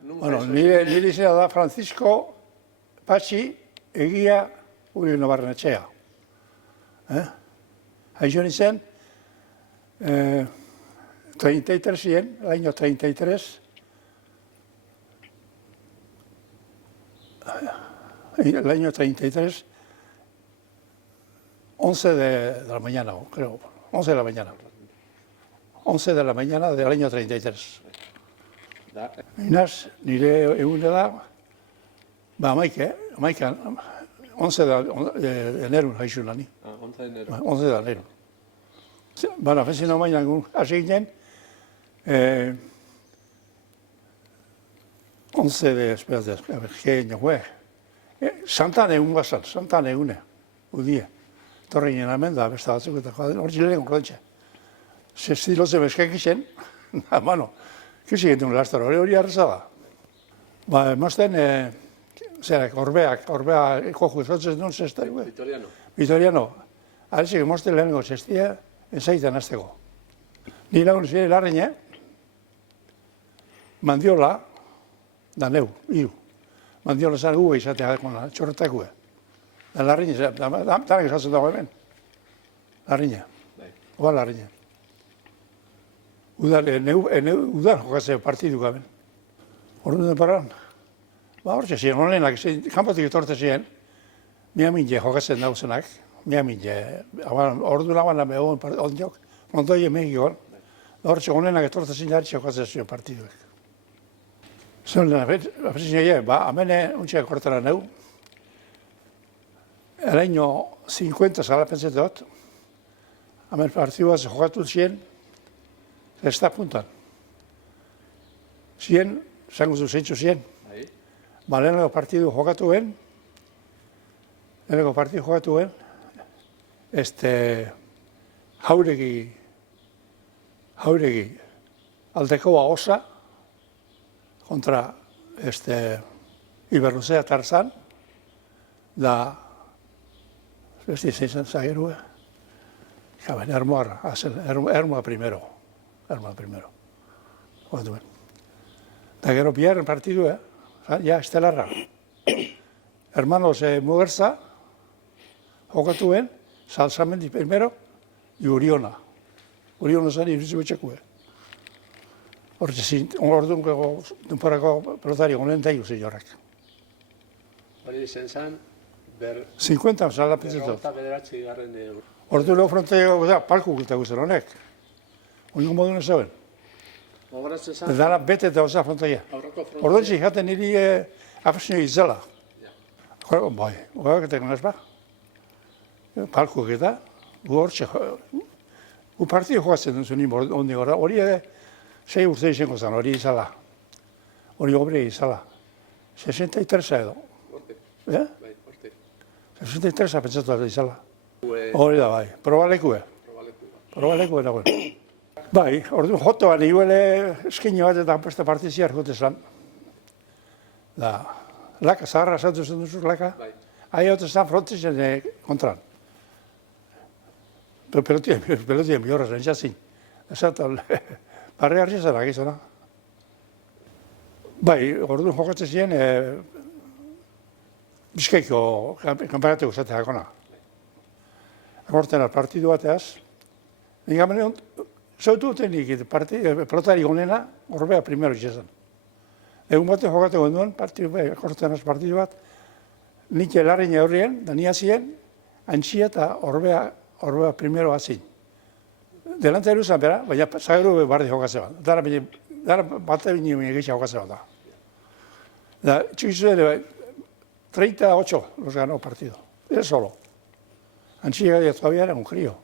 Bueno, nire izena da Francisco Patxi Egia Uriono Barrenetxea. Haixo nintzen, 33 ziren, el año 33, el año 33, 11 de la mañana, creo, 11 de la mañana. 11 de la mañana del año 33. Inaz, nire egune da, amaikan, 11 de enero haixu lani. 11 de enero. 11 de enero. Bara, fezin amainan hasi ginen, 11 de, espérate, a ver, gehiago, Santan egun bazan, Santan egune, udie. Torre ginen hemen da, beste batzuk eta joan, hor zilean kodantxe. Zestiloze beskak izen, bueno, kisi gintu lastor, hori arreza da. Ba, emazten, orbea koju ezotzen duen zesta. Vitoriano. Vitoriano. Arezik emazten lehenengo zestia, enzaitan azteko. Ni lagun ziren larreine, mandiola, da neu, hiru. Mandiola zan gu izatea dakona, txorretakue. Da larreine, danak esatzen dago hemen. Larreine. Oba larreine. Udan jokatzea partidu gaben. Orduan den paran. Ba, hortxe ziren, honenak, kanpotik etorte ziren, miamintze jokatzen dauzenak, miamintze. Orduan aban egon ondiok, Montoya Mexikoan. Hortxe honenak etorte ziren jarri jokatzen ziren partiduek. Zuen lehena, amene untxeak kortara neu. El año 50 zala pentsete dut, amen partidu bat jokatu ziren, Zesta puntan. Zien, zango du zeintzu zien. Ba, lehenengo partidu jokatuen, jauregi aldekoa osa, kontra Iberluzea Tarzan, da, besti zein zagerue, jaben, Ermoa primero. Da gero biharren partidu, ja, estelarra. Hermanos Mugerza, jokatuen, Salsamendi primero, y Uriona. Uriona zan irudizu betxekue. Orduan denporako pelotari honen daigu zinyorrak. Hori izen zan, 50 zala pentsetu. Berrogeta bederatzi garren euro. Orduan leo frontea, palku gulta guzen honek. Uniko moduen zeuen. Obratzen zan, Dara bete eta oza frontea. aurreko frontea. Orduan jaten niri afesinio izela. Bai, goak eta ganez ba. Palkuk eta, gu hortxe, gu partidu jokatzen dut zuen ondi gora. Hori 6 urte izango zen, hori izala. Hori obre izala. 63 edo. Horte. Eh? Bai, horte. 63 pentsatu da izala. Hori da, bai. Probalekue. Probalekue dagoen. Bai, orduan jotoan iguele eskino bat eta beste partiziar jote zen. Da, laka, zaharra esatu zen duzu, laka. Bai. Ahi hau zen frontizen kontran. Pelotien bihorra zen jazin. Esatu, barri harri zen agizona. Bai, orduan jokatzen ziren, Bizkaiko kanparateko zatea akona. Agorten partidu bateaz, nik amene zautu duten nik pelotari gonena, Orbea primero izan. Egun batean jokateko duen, agorten partidu bat, nik elarrein aurrien, da ni hazien, Antxia eta Orbea primero hazin. Delante eruzan bera, baina zagero bardi jokatzen bat. Dara bate bine egitza jokatzen bat da. Da, txikizu ere, 38 los ganó partido, él solo. Antxia todavía era un crío.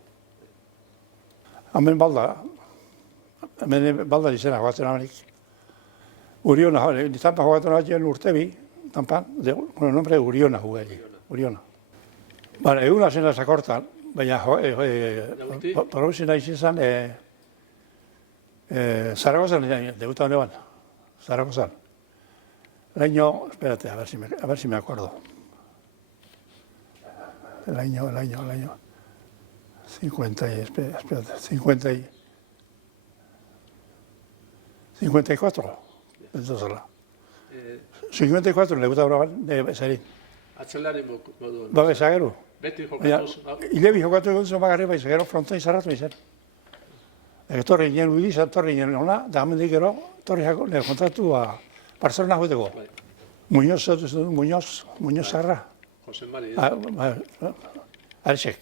Hemen balda izena jokatzen amenik. Uriona, Tampa jokatzen amenik urtebi, Tampa, con nombre Uriona juguei, Uriona. Vale, eguna zena zakortan, baina probizina izan Zaragozan debutan neban, Zaragozan. El año, espérate, a ver si me acuerdo. El año 54. Entonces, 54 leguta horaban, zari. Atzelari moduan. Ba, bezageru. Beti Baina, jokatuz. hilebi jokatu egon zuen bagarri baiz, gero frontoin zarratu izan. Torri ginen Udiza, torri ginen ona, da hemendik gero, torri jako, nire kontratu Barcelona joateko. Bai. Muñoz, Muñoz Zarra. Jose Mari. Artxek.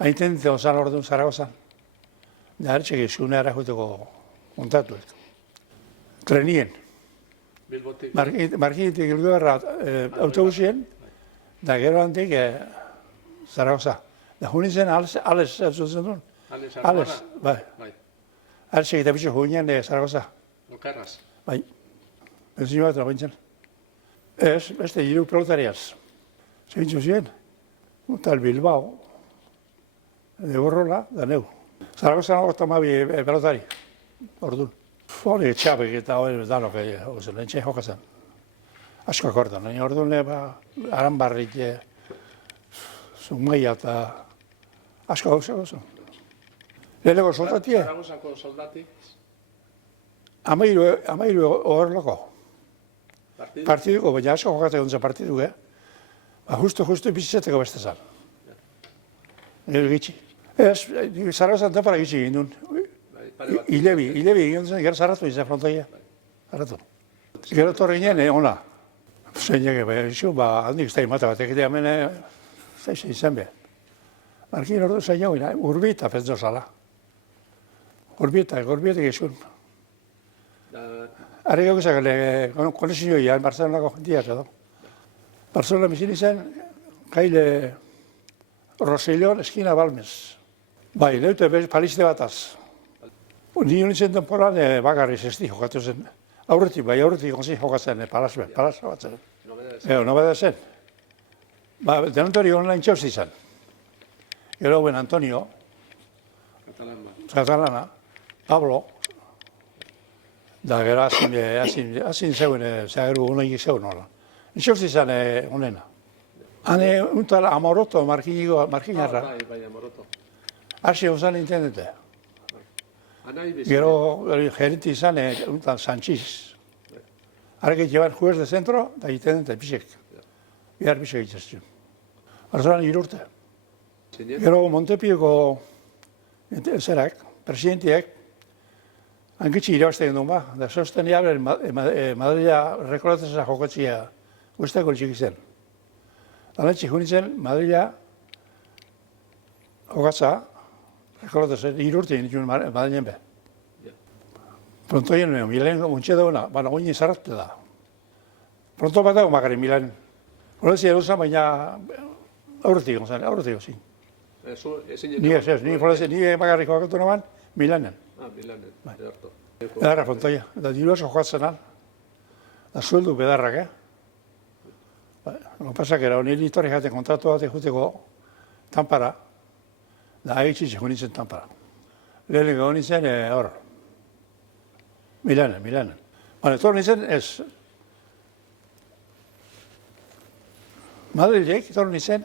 Intendente onzan orduan Zaragozan. Da Artxek eskunera joateko kontatuek. Trenien. Bilbotik. Markinetik hildu berra autobusien, da gero handik Zaragoza. Da juni zen, ales zuzen duen. Ales, bai. Bai. Artxek eta bitxo junien Zaragoza. Okerraz. Bai. Benzin bat laguntzen. Ez, beste hiru pelotariaz. Zegintzu ziren. Tal Bilbao. De Borrola, da neu. Zaragozan hor tomabi pelotari. Orduan. Hori etxabek eta hori danok lentxe jokazan. Asko akordan. Orduan Aranbarrik, Zumaia eta asko gauza. Leheneko soldatie, Zaragozako soldati. amairu horrelako. Partidu. Partiduko, baina asko jokatzen duen partidu, justu bizitzateko beste zan. Gero gitxi. Ez, Zaragozan tempara gitxi egin duen. Bai, pare bat. Ilebi egin zen, gero zarratu izan frontoia. Zarratu. Gero torri ginen, ona. Zeinek, handik ez da imata batek, eta hemen, zeitzen izan behar. Markin ordu zain jau, urbita pentsa zala. Urbita gizun. Arri gauzak, konexio ian, Barcelonako jentia edo. Barcelona bizin izan, gaile Rosellón, eskina Balmes. Bai, neute paliste bataz. Ni nintzen temporan bakarri zesti jokatu zen. Aurretik gonzi jokatzen, palazbe batzen. Nobeda zen. Ba, denontori online txauz izan. Gero ben Antonio, Catalana, Pablo, da gero hazin zeuen, zeagero unaik zeuen hola. Txauz izan honena. Hane, untala, Amoroto, Markinarra. Bai, Amoroto. Hasi ozan intendente. Anai bizi. Gero gerenti izan, untan Sanchiz. Arreket llevan juez de centro, da intendente pixek. Bihar pixek itxastun. Arzoran irurte. Gero Montepioko zerak, presidentiek, hankitsi irabazte gendun ba, da sosten jabren Madrila rekolateza jokatzia guztako txik zen. Aletxe junitzen Madrila jokatza, rekolateza, irurte nituen Madrilen be. Prontoien nuen, Milen untxe dauna, baina oin izarrate da. Pronto bat dago makaren Milen. Horrezi eruzen, baina aurretik gozin. Ni bakarrik jokatu naban, Milanen. Milanen,ederto. Bedarra Frontoia, eta diru asko jokatzen al. Da sueldu bedarrak, Lo pasak era, niri torri jaten kontratu bat eguteko Tampara, da agitxitxe junitzen Tampara. Lehenik egon nintzen, hor, Milanen. Baina, torri nintzen ez, Madrilek, torri nintzen,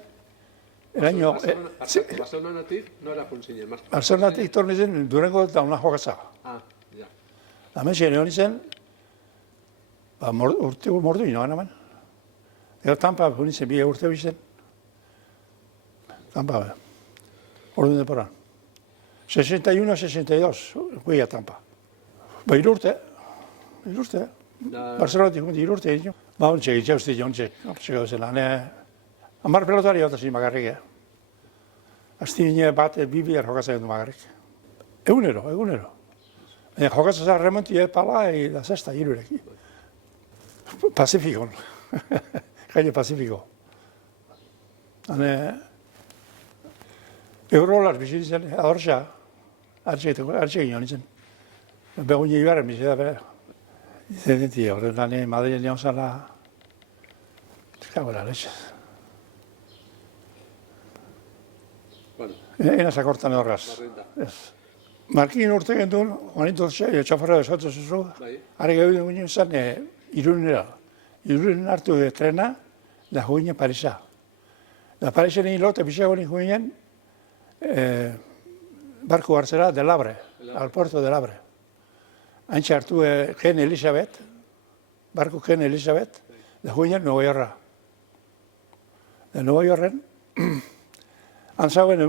eraino... Barcelonatik, nora juntzinen? Barcelonatik torri nintzen, Durango eta una jokatza. Ja. Hemen ziren egon nintzen, urte mordu inoan hemen. Gero Tampa, nintzen, bi urte bizen. Tampa, orduan deporan. 61-62, guia Tampa. Ba, irurte. Barcelonatik junti irurte egin. Ba, ontxe, itxauzti jontxe, gauzen, hamar pelotari bat azin bakarrik, Azti bine bat, bihar jokatzen du bakarrik. Egunero. Baina jokatzen zara remonti pala, da zesta, irurek. Pacifikon. Gaile Pacifiko. Eurolar bizit zen, adorza, hartxe egin nintzen. Begun ibarren bizit da, bera. Zendenti, horren Madrilen nion zala, Kagoela, leche. Ena zakortan horraz. Markin urte gendun, juanito txafarra desatu zuzu, harri gehiago ginen zen Irunera. Irunen hartu trena, da joinen Parisa. Da Parisa nien lote pixago nien joinen, barku hartzera de Labre, al puerto de Labre. Hantxe hartu Gen Elizabeth, barko ken Elizabeth, da joinen Nueva Yorra. Da Nueva Yorren, antzauen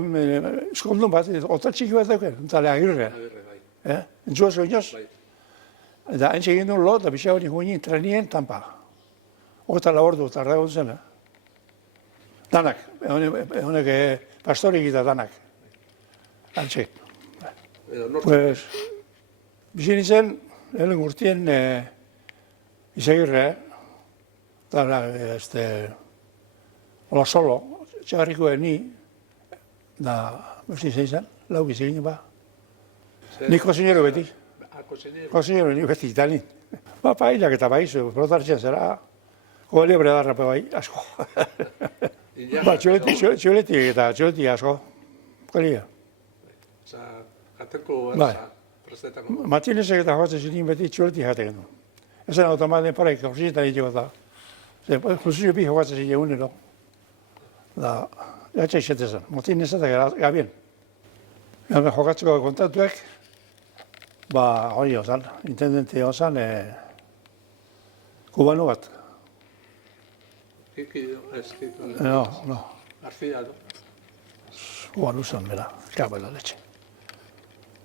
eskondun bat, otal txiki bat dauken, entale Agirre. Agirre, bai. Entzua zoinoz? Bai. Eta entxe egin duen lo, da bisa hori joinen trenien Tampa. Ogeta labordu eta ardago zen, Danak, honek pastorik eta danak. Antxe. Edo nortu. Pues, bizi nintzen, helen gurtien izagirre, eta hola solo, txagarriko ni, da, besti zein zen, lau bizi ginen ba. Ni kozinero beti, kozinero ni beti italin. Ba, pailak eta baizu, protartzen zera, liebre darra bai, asko. Ba, txoleti asko, kolia. Osa, jateko Bai. prestetako. Matinezek eta joatzen zinin beti txoleti jaten du. Ezen automaten paraik, horzitan egiteko da. Fusio bi joatzen zinen egunero. Da, jatxe izetezen, matinez eta gabien. Jokatzeko kontatuek, ba, hori ozan, intendente ozan, kubano bat. Kiki, ez, kiki. No, García, no? kubano zan, bera, kabela letxe.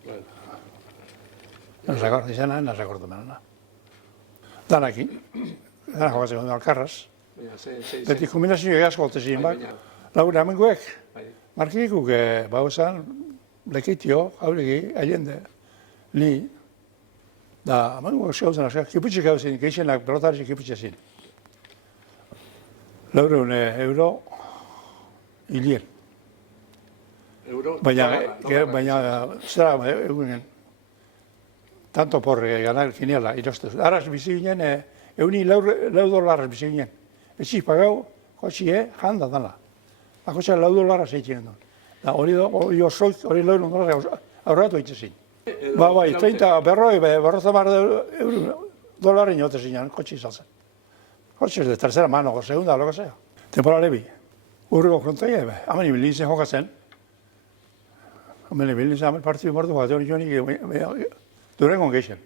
Bueno, No recordo, izena, no recordo menena. Danaki, dana jokatzeko du alkarraz. baina, sei. Beti kombinazio asko gote ziren bak. Laura hemengoek, Bai. markikuk bauzan, lekitio, hauregi, allende, ni, da, hemengoek zehauzen aska, kiputxik hau zin, geixenak pelotarik kiputxik zin. Laura euro, hilien. Euro, Baina, dolarra, zera, egunen, tanto por ganar kiniela, irostez. Arras bizi ginen, euni lau dolarraz bizi ginen. Etxiz pagau, kotxie, janda dana. Akotxa lau dolarraz egiten duen. Da, hori osoik, hori lau dolarraz aurratu egiten zin. Ba, bai, 30, berroi, berrozamar dolarrin jote zinen, kotxi izan zen. Kotxi de tercera mano, segunda, lo que sea. Temporale bi. Urriko frontaia, hamen ibilin zen jokatzen. Hamen ibilin zen, partidu mordu bat, hori joanik, Durengon geixen.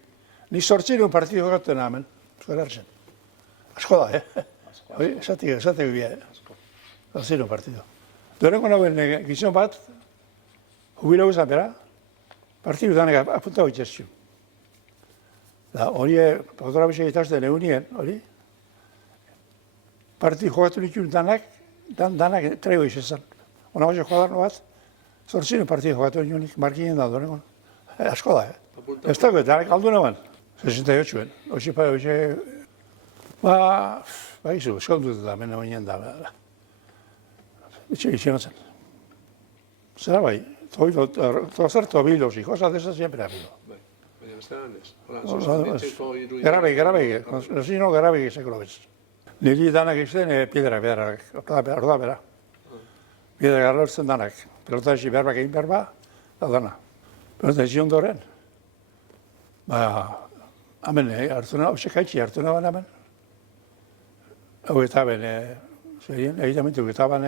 Ni sortziren partidu jokatzen hemen, zerartzen. Asko da, Hori, esateko bia, Sortziren partidu. Durengon hauen gizon bat, jubilau izan bera, partidu danek apunta hori txezio. Da, hori, patora bisek itazten egunien, hori, partidu jokatu nituen danak trego izan. Ona hoxe jodarno bat, sortziren partidu jokatu nituen markinen da Durengon. Asko da, Ez dago, eta aldu nagoen, 68-en. Hoxe, ba, izu, eskondut da, mena bainen da. Itxe natzen. Zera bai, tozerto bilosi, cosa de esas siempre ha habido. Baina, bestean ez. Hola, Garabei, nosino garabei sekolo bez. Niri danak izten, piedra, orda bera. Piedra garrortzen danak. Pelota ezi berbak egin berba, da dana. Pelota ezi ondoren. Ba, hemen, kaitxi hartu naban hemen. Hau eta ben, egitamentu eta ben,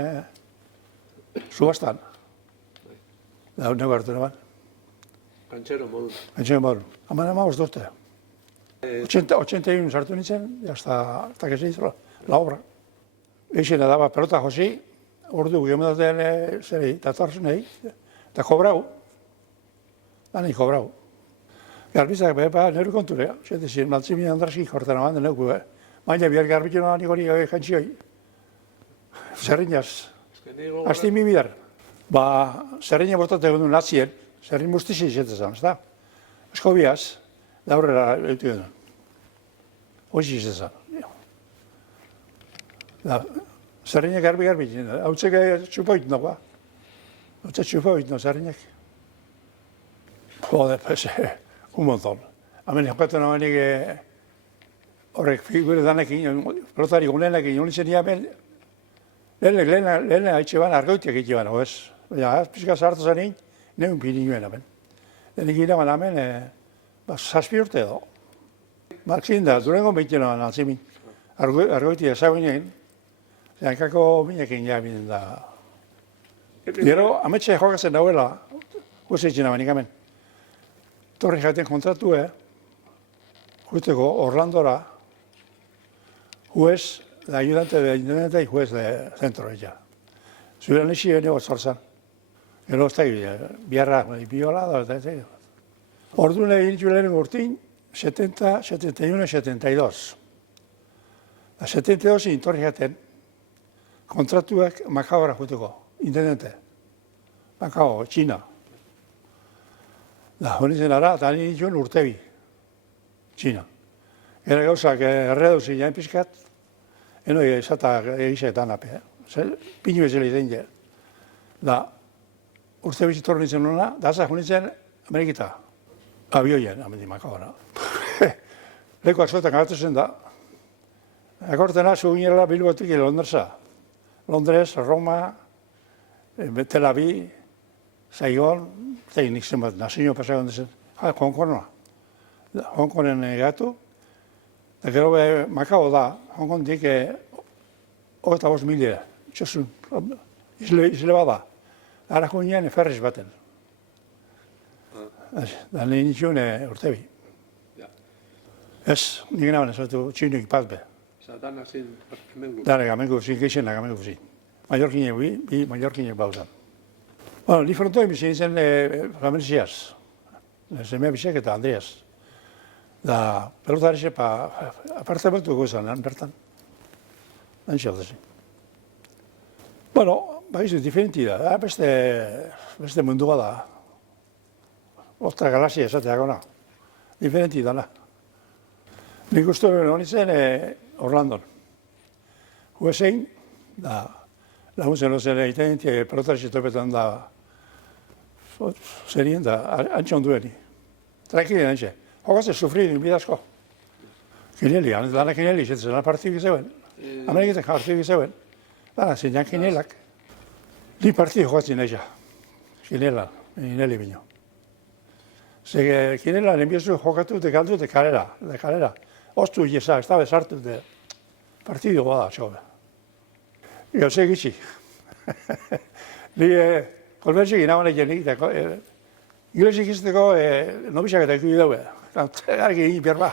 subastan. Da, nego hartu naban. Kantxero modun. Kantxero modun. Hemen hamabost dute. 81 sartu nintzen, hasta que se hizo la obra. Eixena daba pelota josi, ordu gemendaten zerei, datorzenei, eta kobrau. Dani kobrau. Garbizak beha neru konturea, zentezien, maltzimien andraski kortan aban deneuku, baina bihar garbitzen aban hori jantzioi. Zerrinaz, hasti mimidar. Ba, zerrina bortate egun duen natzien, zerrin mustizi izatezan, ez da? Esko biaz, da aurrera eutu egun. Hoxi izatezan. Zerrina garbi, hau txeka txupoit nagoa. Hau txeka txupoit nagoa zerrinak. Joder, pues, un montón. Hemen jokatu nagoenik horrek figure danekin, pelotari gunenekin, unitzen hemen, lehen haitxe ban, argoitiak egite ban, ez? Baina, pixka zahartu zanin, neun pini nuen hemen. Denik iraban hemen, zazpi urte edo. Marxin da, Durangon behiten nagoen altzimin. Argoitia ezaguinen, hankako minekin jabinen da. Gero, ametxe jokatzen dauela, guzeitzen hemenik hemen. Torri jaten kontratu, juteko Orlandora, juez, de ayudante de intendente y juez de centro ella. Zure nixi nego zorzan. Gero ez da, biarra, biola, orduan egin txuleren urtin, 70, 71, 72. 72 intorri jaten, kontratuak Makaora juteko, intendente. Makao, Txina. Da, honi zen ara, eta nien itxuen urtebi, Txina. Gara gauzak erredu zinean pizkat, enoi esatak egiseetan ape. Pinu ezeli den je. Da, urtebi zitorren nintzen nuna, da azak honitzen Amerikita. Abioien, amendi Makaora. Leko azotan gatu zen da. Akortena, zuginela Bilbotik Londresa. Londres, Roma, Tel Aviv, Saigon, nik zenbat, nazio pasagon dezen. Hongkongna. Hongkongen gatu. Da gero Makao da, Hongkondik 25.000 txosun. Izle bada. Ara joinean ferriz baten. Da nien itxuen urtebi. Ez, nik naben ezatu txinuik patbe. Dana zin hemengu. Dara gamengu zin, geixena gamengu zin. Mallorkinek bi Mallorkinek bauzan. Bueno, ni frontoi bizin zen familiziaz. Zemea bizek eta Andreaz. Da, pelotarixe apartamentu gozan, bertan. Antxe aldezin. Bueno, baizu, diferenti da. Beste mundua da. Ostra galaxia esateak ona. Diferenti dana. Nik uste honi zen Orlandon. Huezein, da, laguntzen ozen egiten, pelotarixe topetan da, zerien da, antxe ondueni. Tranquilien antxe. Jogatzen sufridin bidazko. Kineli, dana kineli, zetzen partidu gizeuen. Ameriketan partidu gizeuen. Dana, zinean kinelak. Ni partidu jogatzen nahiza. Kineli bino. Zege, kinela, nenbiozu jokatu, galdu, de kalera. Ostu jesa, ez da bezartu, partidu bada, txobe. Gauzek itxi. Ni kolbertzik inaban egin egiteko. Iglezik izteko nobisak eta ikubi daue. Argi egin berba.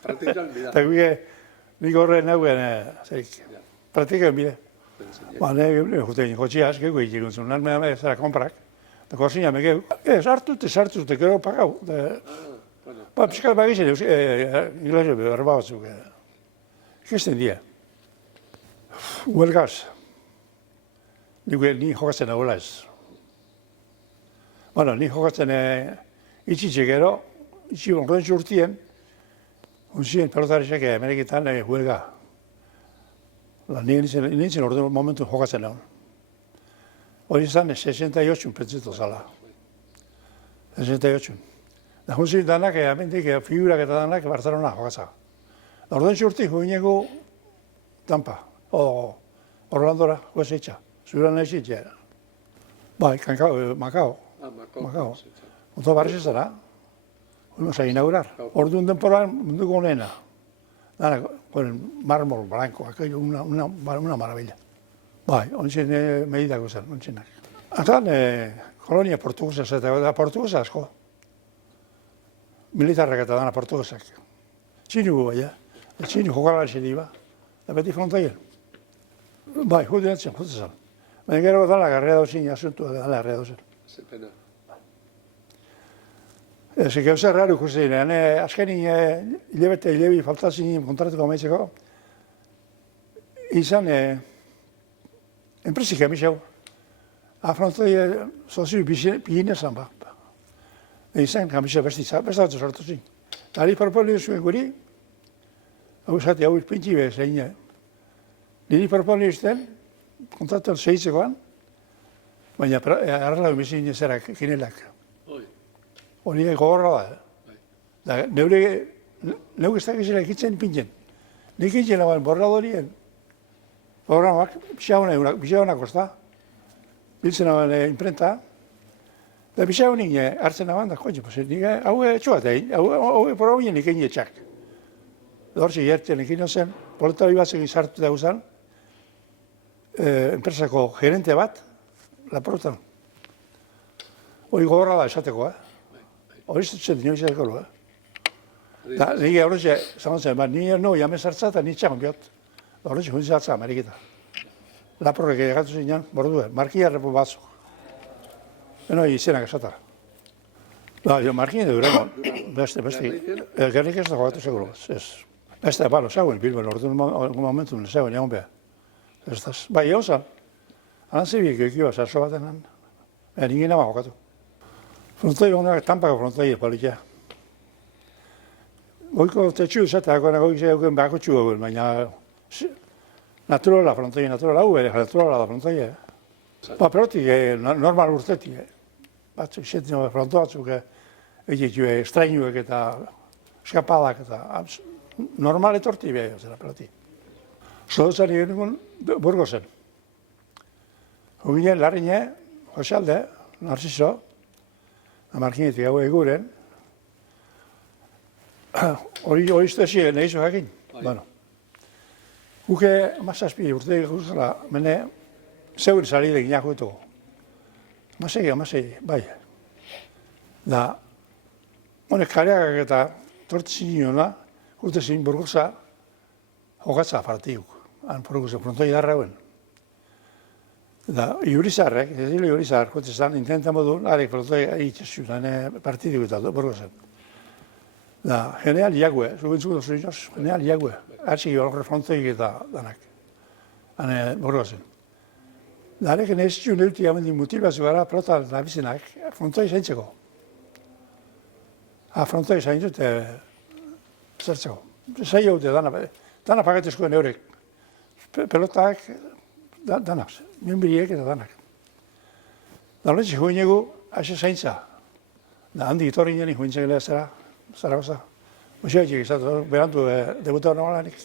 Praktikan bida. Eta nik horre nauen, praktikan bide. Ba, ne jute egin kotxia askeko egin guntzun, nan mehan zara komprak. Eta korzina megeu. Sartu, gero pagau. Ba, pixkat bagizen, iglezik berba batzuk. Ikesten dira. Huelgaz. Ni jokatzen agola ez. Bueno, ni jokatzen itxitxe gero, ordentzu urtien, unzien pelotarisak Ameriketan huelga. Nintzen ordu momentu jokatzen egon. Hori izan 68 pentsetu zala. 68. Da unzien danak, amendik, figurak eta danak Barcelona jokatza. Ordentzu urti joinegu Tampa, Orlandora, huezeitza. Zuran ezitxe. Bai, Makao. Makao. Oto barriz ez dara. Fuimos a inaugurar. Orduan temporal munduko honena. Dana, con el mármol blanco, aquello, una maravilla. Bai, ontzen medidako zen, ontzenak. Atan, kolonia portuguesa zeta, da portuguesa asko. Militarrak eta dana portuguesak. Txinu bai, txinu jokala diba. Da beti frontaien. Bai, jude zen. Baina gero dala garrea dauzin, asuntua dala garrea dauzin. Zepena. Ez gauza erraru ikusten, azkenin hilebi faltazin kontratuko amaitzeko, izan enpresik emitzeu. Afrontai sozio piginezan ba. Izan kamizia bestatu sortu zin. Tari proponi zuen guri, hau esate hau izpintzi bezein. Niri proponi izten, kontratuan zehitzekoan, baina arrela emizin ezerak kinelak. Hori gogorra da. Neuk ez dakizela ekitzen pintzen. Nik itzen lagoen borradorien programak pixagonak osta. Biltzen lagoen imprenta. Da pixagonik hartzen lagoen da, kontxe, hau etxoat egin, hau programien nik egin etxak. Hortxe jertzen ekin zen, poletari bat egin sartu da guzan, enpresako gerente bat, laportan. Hori gogorra da esateko, Hori zen dino izateko, Da, nire horretxe, zagontzen, ni no jamen sartza eta nitxakon biot. Horretxe hundi zartza Ameriketa. Laporrek egatu zinean, borduen, markia repu batzuk. Beno, izenak esatara. Da, jo, markia edo Durangon. Beste. Gernik ez da jogatu seguro, ez. Beste, balo, zauen, Bilben, orduan momentu, zauen, egon beha. Ez da, bai, egon zan. Anan zebiek ekiba, zarzo batenan. Ningin nama jokatu. Frontoi honak, Tampako frontoi politia. Goiko tetxu zateako, goik zeuken bako txu baina naturala frontoi, naturala hu ere, naturala da frontoi. Ba, pelotik, normal urtetik. Batzuk, xetin fronto batzuk, egitu, estrainuek eta eskapadak eta normal etorti beha, zera pelotik. Zodotzari genuen Burgosen. Huginen Larrine, Josalde, Narciso, Markinetik hau eguren, hori iztezi nahizu jakin. Bueno, guke amazazpi urte guztela, mene, zeur salide gineak guetuko. Amasei, bai. Da, honek kareak eta tortzin niona, urtezin Burgosa, jokatza partiuk. Han Burgosa, frontoi darrauen. Da, Iurizarrek, ez dilo Iurizar, kontestan, intenta modun, arek frontoi egitzezu, partidik eta Burgosen. Da, general jague, zubentzuko dozu inoz, general jague. Artxiki horre frontoik eta danak. Hane, Burgosen. Da, arek nezitzun eutik amendik mutilbazio gara protal nabizenak, frontoi zaintzeko. Frontoi zaintzut, zertzeko. Zai haute dana pagatezkoen eurek. Pelotak, danak, mienbiriek eta danak. Da, horretzik huinegu, haxe zaintza. Da, handi itorri nien huintzen gilea Zaragoza. Museoetxik izatu, berantu debuta normalanik.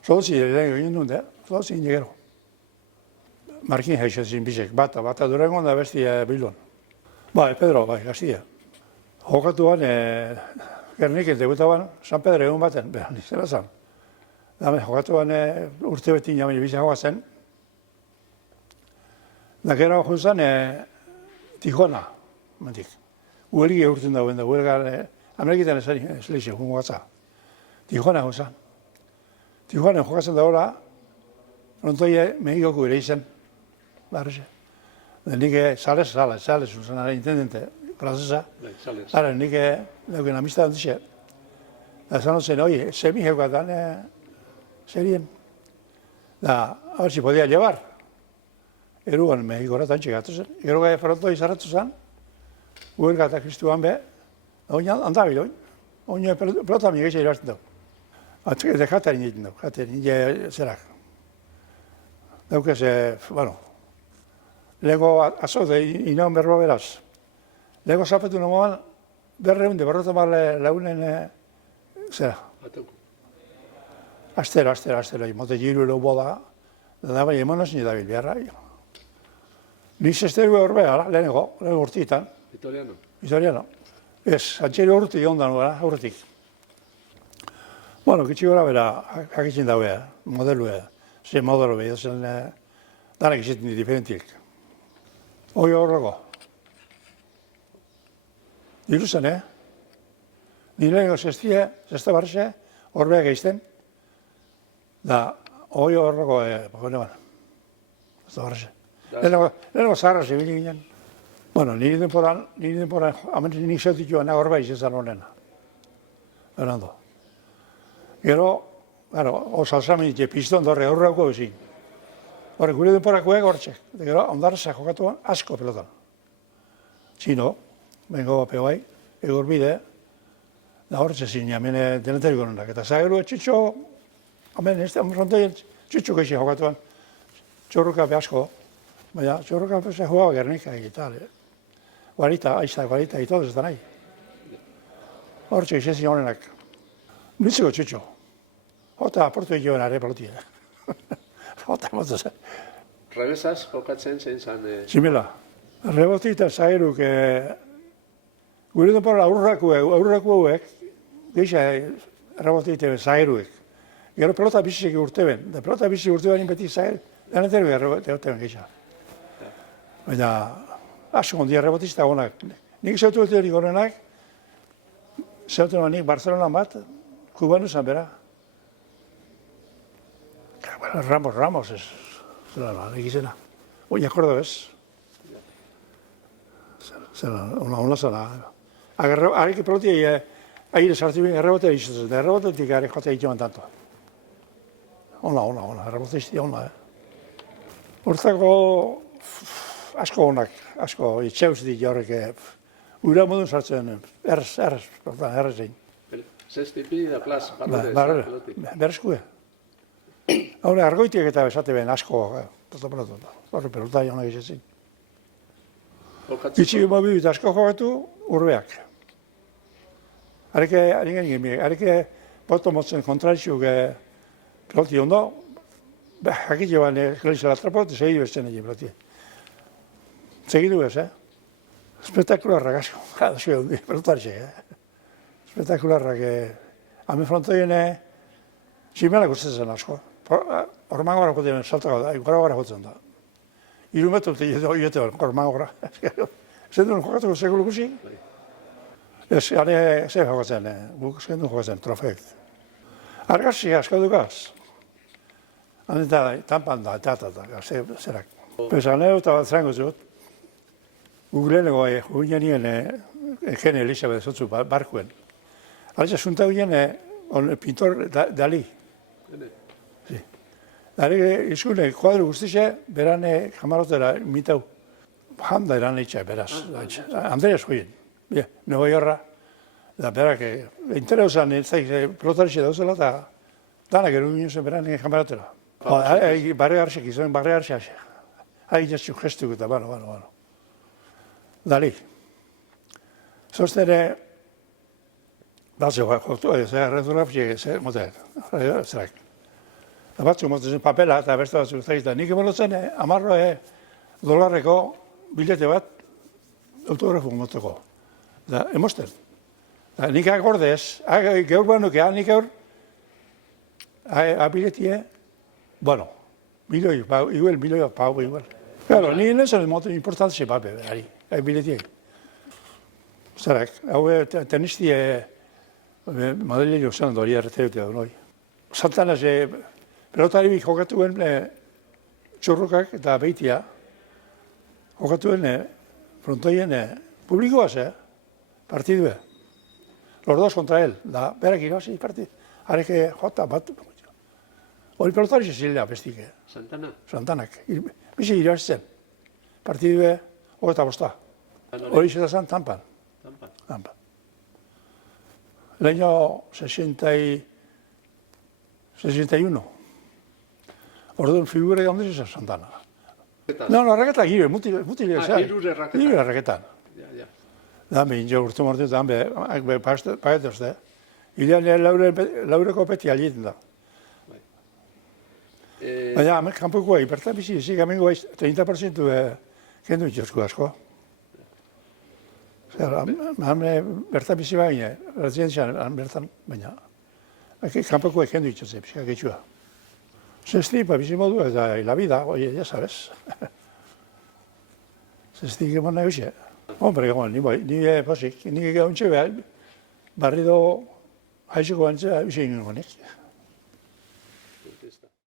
Zodotzi egin duen, zodotzi egin gero. Markin haixezin bizek, bata Durangon da besti Bilbon. Bai, Pedro, bai, Gaztia. Jokatuan, Gerniken debutaban, San Pedro egun baten, beran izela zan. Jokatuan urte beti namen bizak jokatzen. Da gero jozan, Tijuana, mentik. Uelgi eurten dauen da, uelgar, Ameriketan esleixo, gungo gatza. Tijuana jozan. Tijuana jokatzen da hola, frontoie Mexikoko ere izan, barrexe. Nik Sales usan, intendente, francesa. Ara, nik dauken amistad antixe. Da, zanotzen, oie, semi jeukatan serien. Da, a ver si podía llevar. Eruan Mexikora tantxe gatu zen. Gero gai frontoi zarratu zen, uelga eta Kristuan be, oina handabil, oina pelota migeixa irabazten dugu. Eta jaterin egiten dugu, jaterin, zerak. Daukez, bueno, lego azote, inaun berroa beraz. Lego zapetu nomoan, berreunde, berrota marle launen, zera. Astero, mote jiru lau boda, da bai emonoz ni dabil beharra. Niz esteru horbea, lehenengo urtitan. Vitoriano. Ez, antxeri urti ondan gara, aurretik. Bueno, kitsi gora bera, jakitzen daue, modelue, ze modelo behi, danak izaten di diferentiek. Hoi horrego. Diruzan, nire zesta barxe, horbeak eizten, da, hoi horrego, bakonean, zesta barxe. Lehenengo zaharra zibili ginen. Bueno, nire denporan, nik zeutik joan horba izan honena. Berando. Gero, salsamin piston dorre aurrako ezin. Horre, gure denporakoek hortxek. Gero, ondarrazak jokatuan asko pelotan. Txino, bengo bapeo bai, egur bide, da hortxe zin, hemen denetariko nenak. Eta zageru txutxo, hemen, frontoien txutxo keixi jokatuan, txorruka be asko. Baina, txorruka se jugaba Gernika y tal. Guarita, ahí está, Guarita y todos están ahí. Hortxe izan honenak. Nitzeko txutxo. Jota, portu egin joan pelotia. Jota, motoz. Rebesaz, jokatzen zein zan... Zimela. Rebotita zaheruk, gure denpora aurrako hauek, geixa rebotite zaheruek. Gero pelota bizisek urteben. Da pelota bizisek urteben beti zaher, deneteru rebotite geixa. Baina, asko ondia rebotista honak. Nik zautu eterik horrenak, Zauten nik Barcelona bat, kubano zen bera. Ramos ez. Zela, egizena. Oia akordo ez. Zela, ona zela. Arek peloti aire sartu bin, errebote izatzen. Errebotetik arek jotea itoan tanto. Ona, errebote izti ona. Hortako asko onak, asko itxeuz dit horrek ura modun sartzen, errez egin. Zestipi da plaz, Bereskue. Haure, argoitiek eta besate ben asko, horre pelota jonak izatzen. Itxi mobi eta asko jogatu, urbeak. Areke boto motzen kontraitxuk peloti ondo, jakit joan gelizela trapot, segidu esten egin peloti. Segidu ez, Espetakularrak asko, pelotaritxek, Espetakularrak, hamen frontoien tximelak ustetzen asko. Hormango gara jotzen, saltako da, gara jotzen da. 3 metro jote hor, hormango gara. Zendun jokatuko segulu guzi? Ez, gane, ze jokatzen, guk zendun jokatzen, trofeek. Argazia asko dukaz. Hane eta tampan da, zerak. Pesan eta bat zango zut. Gugleneko guinean Eugenio Elizabeth zotzu barkuen. Alisa zunta guinean pintor Dali. Dali izkune kuadro guztize, berane kamarotera mitau. Handa eran eitxa, beraz. Andreas guien. Nueva Yorra. Da berak, interesan, pelotaritxe dauzela, eta danak erugin zen berane kamarotera. Barre hartxek izan, barre hartxek. Hai jatxuk gestuk eta, bueno. Dali. Zoztere, batzu jotu, retrografiek, zerak. Batzu motezen papela eta beste batzu guztatzen. Nik emolotzen, $10 bilete bat autografo motoko. Da, emosten. Nik agordez, gaur banuke, nik gaur, biletie, bueno, milioi pau, igual. Claro, ni nezen moten importantzia pape, ari. Biletiek. Zerak, hau tenistie Madrileko zen dori erreteutea du noi. Santana pelotari jokatuen txurrukak eta beitia jokatuen frontoien publikoaz, partidue. Los dos contra él, da berak irabazi partidu. Areke jota bat. Hori pelotari zezilea bestik. Santanak. Bizi irabazitzen. Partidue, eta bosta. Hori zen Tampan. El año 61. Orduan figura de Andrés Santana. No, erraketan gire, mutile. Gire erraketan. Dame, injo urtu mortu, dame, paetozte. Ilean laureko peti alietan da. Baina, kanpokoa, hipertan bizi, ezik, amengo 30% kendu itxosku asko. Bertan bizi baina, rezidenzian bertan, baina, kanpokoa kendu itxosku, pixka getxua. Zestipa bizi modu eta la vida, oie, ya sabes. Zestik emon nahi hoxe. Hombre, ni posik, ni gauntxe behar, barrido haizeko bantzea, bisi egin gonik.